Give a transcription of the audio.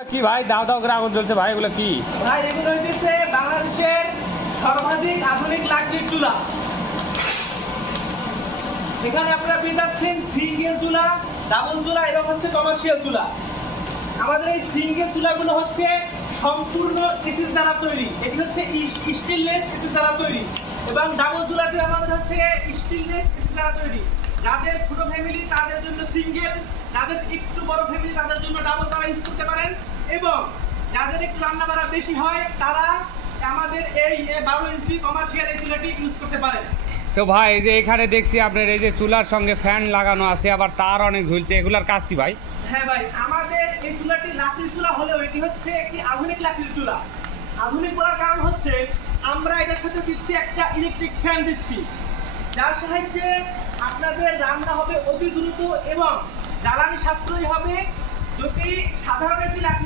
কি ভাই দাও দাও করে আগুন জ্বলছে ভাই, এগুলো কি ভাই? এগুলো হচ্ছে বাংলাদেশের সর্বাধিক আধুনিক লাকড়ির চুলা। এখানে আপনারা পেয়ে যাচ্ছেন সিঙ্গেল চুলা, ডাবল চুলা এবং হচ্ছে কমার্শিয়াল চুলা। আমাদের এই সিঙ্গেল চুলাগুলো হচ্ছে সম্পূর্ণ এসিস দ্বারা তৈরি, এটি হচ্ছে স্টেনলেস এসিস দ্বারা তৈরি, এবং ডাবল চুলাটি আমাদের হচ্ছে স্টেনলেস এসিস দ্বারা তৈরি। যাদের ছোট ফ্যামিলি তাদের জন্য সিঙ্গেল, যাদের একটু বড় ফ্যামিলি তাদের জন্য ডাবল তারা ইউজ করতে পারেন, এবং যাদের একটু রান্না বাড়া বেশি হয় তারা আমাদের এই 12 ইঞ্চি কমার্শিয়াল এই চুলাটি ইউজ করতে পারেন। তো ভাই এই যে এখানে দেখছি আপনার এই যে চুলার সঙ্গে ফ্যান লাগানো আছে, আবার তার অনেক ঝুলছে, এগুলার কাজ কি ভাই? হ্যাঁ ভাই, আমাদের এই চুলাটি লাকড়ির চুলা হলেও এটি হচ্ছে একটি আধুনিক লাকড়ির চুলা। আধুনিক বলার কারণ হচ্ছে আমরা এটার সাথে দিচ্ছি একটা ইলেকট্রিক ফ্যান দিচ্ছি, যার সাহায্যে আপনাদের রান্না হবে অতি দ্রুত এবং জ্বালানি সাশ্রয়ী হবে। যদি সাধারণ একটি লাকড়ি